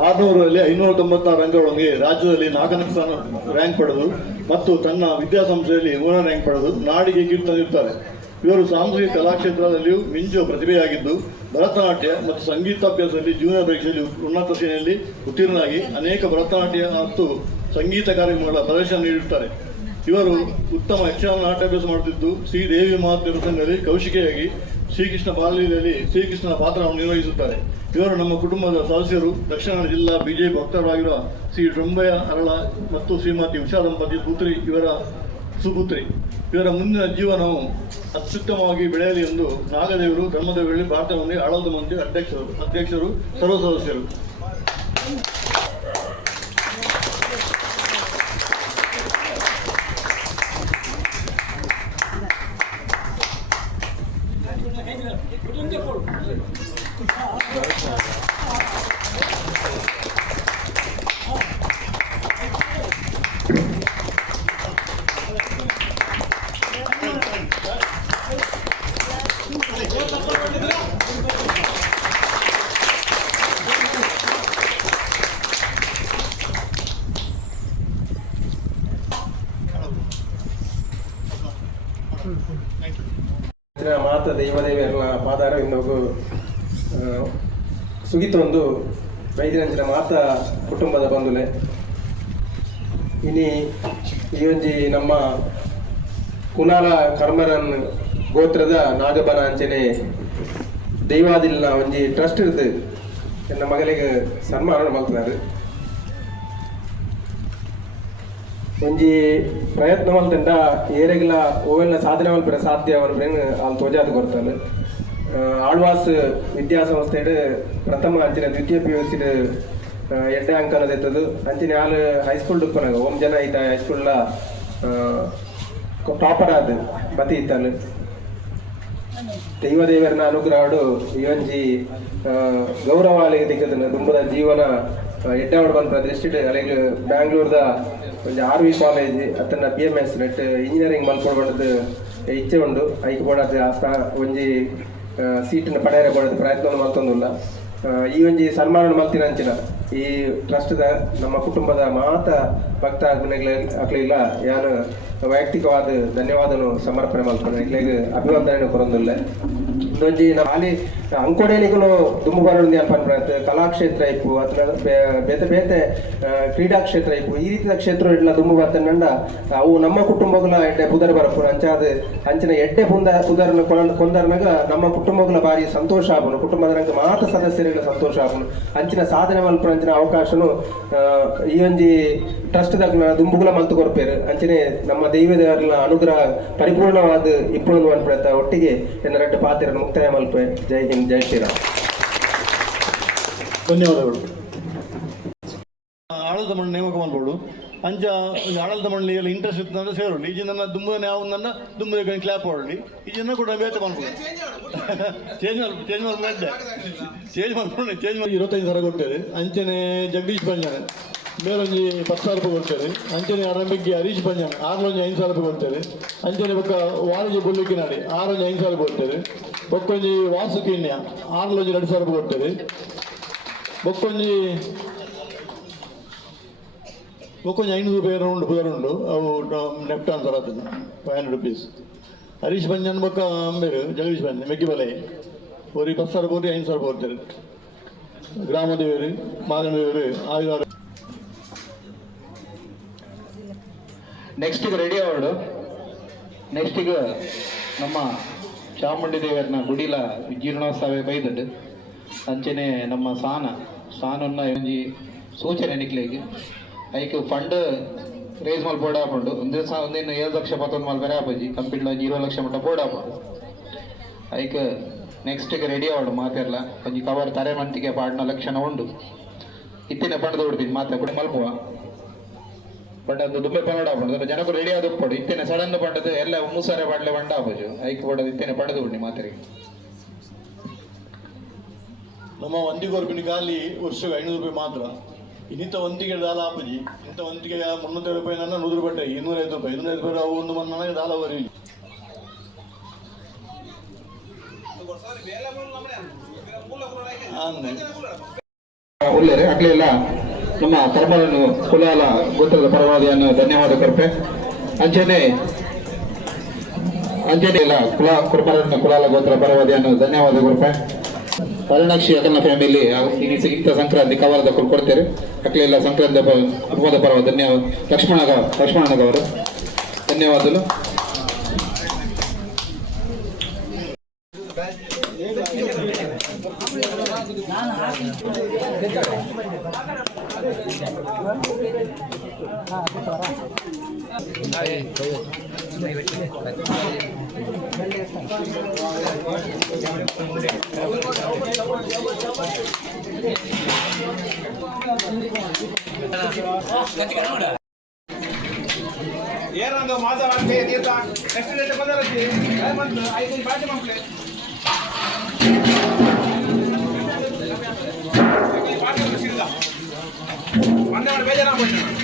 600ರಲ್ಲಿ 596 ಅಂಕಗಳೊಂದಿಗೆ ರಾಜ್ಯದಲ್ಲಿ 4ನೇ ಸ್ಥಾನ ರ್ಯಾಂಕ್ ಪಡೆದು ಮತ್ತು ತನ್ನ ವಿದ್ಯಾಸಂಸ್ಥೆಯಲ್ಲಿ 3ನೇ ರ್ಯಾಂಕ್ ಪಡೆದು ನಾಡಿಗೆ ಕೀರ್ತಿ ತಂದಿರುತ್ತಾರೆ. ಇವರು ಸಾಂಸ್ಕೃತಿಕ ಕಲಾಕ್ಷೇತ್ರದಲ್ಲಿಯೂ ಮಿಂಚುವ ಪ್ರತಿಭೆಯಾಗಿದ್ದು ಭರತನಾಟ್ಯ ಮತ್ತು ಸಂಗೀತಾಭ್ಯಾಸದಲ್ಲಿ ಜೂನಿಯರ್ ಪರೀಕ್ಷೆಯಲ್ಲಿ ಉನ್ನತ ಶ್ರೇಣಿಯಲ್ಲಿ ಉತ್ತೀರ್ಣರಾಗಿ ಅನೇಕ ಭರತನಾಟ್ಯ ಮತ್ತು ಸಂಗೀತ ಕಾರ್ಯಕ್ರಮಗಳ ಪ್ರದರ್ಶನ ನೀಡಿರುತ್ತಾರೆ. ಇವರು ಉತ್ತಮ ಯಕ್ಷಗಾನ ನಾಟ್ಯಾಭ್ಯಾಸ ಮಾಡುತ್ತಿದ್ದು ಶ್ರೀ ದೇವಿ ಮಹಾತ್ಮರ ಸಂಘದಲ್ಲಿ ಕೌಶಿಕೆಯಾಗಿ ಶ್ರೀಕೃಷ್ಣ ಬಾಲ್ಯದಲ್ಲಿ ಶ್ರೀಕೃಷ್ಣನ ಪಾತ್ರವನ್ನು ನಿರ್ವಹಿಸುತ್ತಾರೆ. ಇವರು ನಮ್ಮ ಕುಟುಂಬದ ಸದಸ್ಯರು. ದಕ್ಷಿಣ ಕನ್ನಡ ಜಿಲ್ಲಾ ಬಿಜೆಪಿ ಭಕ್ತರಾಗಿರುವ ಶ್ರೀ ಡ್ರಂಬಯ್ಯ ಅರಳ ಮತ್ತು ಶ್ರೀಮತಿ ಉಷಾ ದಂಪತಿ ಪುತ್ರಿ ಇವರ ಸುಪುತ್ರಿ. ಇವರ ಮುಂದಿನ ಜೀವನವು ಅತ್ಯುತ್ತಮವಾಗಿ ಬೆಳೆಯಲಿ ಎಂದು ನಾಗದೇವರು ಧರ್ಮದೇವರಲ್ಲಿ ಪ್ರಾರ್ಥನೆ ಮಾಡಿ ಆಡಳಿತ ಮಂಡಳಿ ಅಧ್ಯಕ್ಷರು ಸರ್ವ ಸದಸ್ಯರು. ಮಾತ ದೈವದೇವಿಯರ ಪಾದಾರ ಇನ್ನೊಂದು ಸುಗಿತೊಂದು ವೈದ್ಯರಂಜನ ಮಾತ ಕುಟುಂಬದ ಬಂಧುಲೆ ಇನಿ ಈ ಒಂಜಿ ನಮ್ಮ ಕುನಾಲ ಕರ್ಮರನ್ ಗೋತ್ರದ ನಾಗಬನ ಅಂಚನೆ ದೈವಾದಿಲ್ನ ಒಂಜಿ ಟ್ರಸ್ಟ್ ಇರ್ದು ನನ್ನ ಮಗಳಿಗೆ ಸನ್ಮಾನ ಮಾಡ್ತಾರೆ. ಒಂಜಿ ಪ್ರಯತ್ನ ಮಲ್ತಂಡ ಏರೆಗಿಲ ಓವೆಲ್ಲ ಸಾಧನೆ ಮಲ್ಪರೆ ಸಾಧ್ಯ ಅವನ್ಪೇನು ಅಲ್ಲಿ ತೋಜಾದು ಕೊಡ್ತಾನೆ. ಆಳ್ವಾಸ್ ವಿದ್ಯಾಸಂಸ್ಥೆ ಪ್ರಥಮ ಅಂಚಿನ ದ್ವಿತೀಯ PUC ಎಡ್ಡೆ ಅಂಕಲದ ಎತ್ತದು ಅಂಚಿನ ಆಳು ಹೈಸ್ಕೂಲ್ ಡುಪ್ಪನಾಗ ಓಮ್ ಜನ ಈತ ಹೈಸ್ಕೂಲ್ನ ಟಾಪರ್ ಆದ ಬತಿ ಇತ್ತಾನು. ದೈವದೇವರನ ಅನುಗ್ರಹಡು ಈ ಒಂಜಿ ಗೌರವಾಲಯ ದಿಕ್ಕದನ್ನು ದುಂಬದ ಜೀವನ ಎಡ್ಡಾವಡ್ ಬಂದ ದೃಷ್ಟಿ ಅಲ್ಲಿಗೆ ಬ್ಯಾಂಗ್ಳೂರ್ದ ಒಂದು RV ಕಾಲೇಜ್ ಅತನ BMS ನೆಟ್ ಇಂಜಿನಿಯರಿಂಗ್ ಮಲ್ಕೊಳ್ಬಂಡದ್ದು ಇಚ್ಛೆ ಉಂಡು. ಐಕ್ ಬೋಡದು ಆ ಒಂಜಿ ಸೀಟಿನ ಪಡೆಯರೆ ಬೋಡದು ಪ್ರಯತ್ನ ಮಾಡ್ತೊಂದಿಲ್ಲ. ಈ ಒಂಜಿ ಸನ್ಮಾನ ಮಲ್ತಿನ ಅಂಚಿನ ಈ ಟ್ರಸ್ಟ್ದ ನಮ್ಮ ಕುಟುಂಬದ ಮಾತ ಭಕ್ತ ಆಗ್ಲಿಲ್ಲ ಯಾನು ವೈಯಕ್ತಿಕವಾದ ಧನ್ಯವಾದನು ಸಮರ್ಪಣೆ ಮಾಡ್ಕೊಂಡು ಇಗ್ಲಿಗೆ ಅಭಿವಂದನೆ ಕೊರೊಂದಿಲ್ಲ. ಇನ್ನೊಂಜಿ ಅಲ್ಲಿ ಅಂಕೋಡೇನಿಗೂ ದುಂಬು ಬರೋದು ಅನ್ಪನ್ಪುರ ಕಲಾಕ್ಷೇತ್ರ ಇಪ್ಪು ಅಥವಾ ಬೇತೆ ಬೇತೆ ಕ್ರೀಡಾ ಕ್ಷೇತ್ರ ಇಪ್ಪು ಈ ರೀತಿಯ ಕ್ಷೇತ್ರ ಇಡ್ಲ ದುಂಬು ಬರ್ತಂಡ ಅವು ನಮ್ಮ ಕುಟುಂಬಗಳ ಎಡ್ಡೆ ಪುದರ್ ಬರಪುರ ಅಂಚಾದ ಅಂಚಿನ ಎಡ್ಡೆ ಪುದರ್ನ ಕೊಂದರ್ನಾಗ ನಮ್ಮ ಕುಟುಂಬಗಳ ಬಾರಿ ಸಂತೋಷ ಆಗುನು. ಕುಟುಂಬದ ಮಾತ ಸದಸ್ಯರಿಗೆ ಸಂತೋಷ ಆಗುನು. ಅಂಚಿನ ಸಾಧನೆ ಮಲ್ಪುರ ಅಂಚಿನ ಅವಕಾಶನು ಈ ಒಂಜಿ ಟ್ರಸ್ಟ್ ದಾಗ ದುಂಬುಗಳ ಮಲ್ತು ಕೊರ್ಪೇರು ಅಂಚನೆ ನಮ್ಮ ದೈವದೇವರ ಅನುಗ್ರಹ ಪರಿಪೂರ್ಣವಾದ ಇಪ್ಪುಳು ಅನ್ಪಡತ್ತ ಒಟ್ಟಿಗೆ ಎನ್ನರಟ್ಟು ಪಾತ್ರವನ್ನು ಮುಕ್ತಾಯ ಮಲ್ಪೆ. ಜೈ ಹಿಂದ್, ಜೈ ಶ್ರೀರಾಮ್. ಧನ್ಯವಾದಗಳು. ಆಡಳಿತ ಮಂಡಳಿ ನೇಮಕ ಮಾಡ್ಬೋದು ಅಂಚ ಆಡಳಿತ ಮಂಡಳಿಯಲ್ಲಿ ಇಂಟ್ರೆಸ್ಟ್ ಇತ್ತು ಸೇರೋಣ. ಈ ಜನ ದುಂಬನೆ ಯಾವ ದುಂಬ ಕ್ಲಾಪ್ ಹೊರಡಿ ಈ ಜನ ಕೂಡ ಬೇತೆ ಮಾಡ್ಬೋದು. ಚೇಂಜ್ ಮಾಡ್ಕೊಂಡು 25,000 ಕೊಡ್ತೇವೆ. ಅಂಚನೆ ಜಗದೀಶ್ ಪಂಜಾನ ಬೇರೊಂಜಿ 10,000 ರೂಪಾಯಿ ಕೊಡ್ತೇವೆ. ಅಂಚನೆ ಆರಂಭಿಗೆ ಹರೀಶ್ ಪಂಜಾನ 5,000 ರೂಪಾಯಿ ಕೊಡ್ತೇವೆ. ಅಂಚನೆ ಬೊಕ್ಕ ವಾಣಿಜ್ಯ ಬುಲ್ಲಿಕಿನಾಡಿ 5,000 ಕೊಡ್ತೇವೆ. ಬೊಕ್ಕೊಂಜಿ ವಾಸುಕಿನ್ಯ 2,000 ರೂಪಾಯಿ ಕೊಡ್ತೇವೆ. ಬೊಕ್ಕೊಂಜಿ 500 ರೂಪಾಯಿ ಉಂಡು ಪುದರುಂಡು ಅವು ನೆಫ್ಟ್ ಆನ್ಸರ್ ಆಗ್ತದೆ 500 ರೂಪೀಸ್. ಹರೀಶ್ ಪಂಜಾನ್ ಬೊಕ್ಕ ಅಂಬೇರು ಜಗದೀಶ್ ಪಂಜಾನ್ ಮೆಗ್ಗಿಬಲೆ ಅವ್ರಿಗೆ 10,000 ರೂಪಾಯಿ 5,000 ರೂಪಾಯಿ ಕೊಡ್ತಾರೆ. ಗ್ರಾಮದೇವರು ಮಾಗನದೇವರು ನೆಕ್ಸ್ಟ್ ರೆಡಿ ಅವಳು ನೆಕ್ಸ್ಟಿಗೆ ನಮ್ಮ ಚಾಮುಂಡಿ ದೇವರನ್ನ ಗುಡಿಲ ಜೀರ್ಣೋತ್ಸವ ಬೈದದ್ದು ಅಂಚನೆ ನಮ್ಮ ಸಾನನ್ನ ಒಂಜಿ ಸೂಚನೆ ನಿಕ್ಲೆಗೆ ಐಕ್ ಫಂಡ್ ರೇಸ್ ಮಾಡಿ ಬೋರ್ಡ್ ಹಾಕೊಂಡು ಒಂದಿನ 7 ಲಕ್ಷ 11 ಮಾಲ್ ಬೇರೆ ಹಾಪಜಿ ಕಂಪ್ಲೀಟ್ 20 ಲಕ್ಷ ಮಟ್ಟ ಬೋರ್ಡ್ ಹಾಕೊಂಡು ಐಕ್ ನೆಕ್ಸ್ಟ್ಗೆ ರೆಡಿ ಆವಡು ಮಾತೆಲ್ಲ ಒಂಜಿ ಕವರ್ ತರೆ ಮಂತಿಗೆ ಪಾಡ್ನ ಲಕ್ಷಣ ಉಂಡು ಇತ್ತಿನ ಪಂಡದ ಬಿಡ್ತೀನಿ ಮಾತೆ ಕೂಡ ಮಲ್ಪುವ ಬಟ್ ಅದು ದುಂಬೆ ಪನ್ನಡ ಹಾಕೊಂಡು ಜನಕ್ಕೂ ರೆಡಿ ಆದ ಉಪ್ಪಡು ಇತ್ತಿನ ಸಡನ್ ಪಂಡದು ಎಲ್ಲ ಮೂಸಾರೆ ಬಾಡ್ಲೆ ಬಂಡ ಹಾಪಜು ಐಕ್ ಬೋಡದು ಇತ್ತಿನ ಪಡೆದು ಬಿಡಿ ಮಾತೆರಿಗೆ ನಮ್ಮ ಒಂದಿಗೊರ್ಪಿನ ಖಾಲಿ ವರ್ಷಕ್ಕೆ 500 ರೂಪಾಯಿ ಮಾತ್ರ ಇನ್ನಿತ ಒಂದಿಗೆ ದಾಲ ಆಪಜಿ ಇಂಥ ಒಂದಿಗೆ 300 ರೂಪಾಯಿ ನನ್ನ 100 ರೂಪಾಯಿ 205 ರೂಪಾಯಿ 205 ರೂಪಾಯಿ ಅವು ಒಂದು ನನಗೆ ದಾಲ ಬರೀಲಿ ಒಳ್ಳೆಯರೆ ಅಕ್ಲೆಲ್ಲ ನಮ್ಮ ಕರ್ಮಲನ್ನು ಕುಲಾಲ ಗೋತ್ರದ ಪರವಾದಿಯನ್ನು ಧನ್ಯವಾದ ಕೊರ್ಪೆ ಅಂಚನೆ ಇಲ್ಲ ಕುರ್ಮಲನ್ನು ಕುಲಾಲ ಗೋತ್ರ ಪರವಾದಿಯನ್ನು ಧನ್ಯವಾದ ಕೊರ್ಪೆ ಅರುಣಾಕ್ಷಿ ಅಕಲ್ನ ಫ್ಯಾಮಿಲಿ ಇಂಥ ಸಂಕ್ರಾಂತಿ ಕವರದ ಕೊಡ್ತೇವೆ ಅಕ್ಲೆಲ್ಲ ಸಂಕ್ರಾಂತಿ ಹಬ್ಬದ ಪರವಾದ ಧನ್ಯವಾದ ಲಕ್ಷ್ಮಣನಗವರು ಧನ್ಯವಾದಗಳು ಏನೊಂದು ಮಾತಾಡ್ತೀವಿ ತೀರ್ಥ ಎಷ್ಟು ರೇಟ್ ಬಂದಿರತ್ತಿ ಬಂತು 5 ಬಾಟಿ ಮಕ್ಕಳು ಬಾಟಿ ಸಿಗಲ್ಲ ಒಂದೇ ಮಾಡಿ ಬೇಜಾರಾಗ್ಬಿಟ್ಟು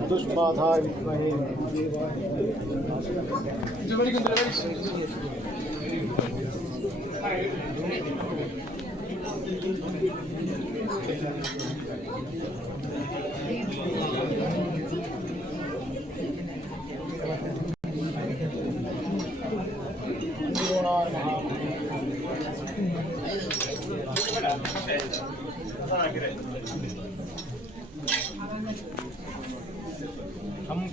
चतुष्पाधाय विद्महे हम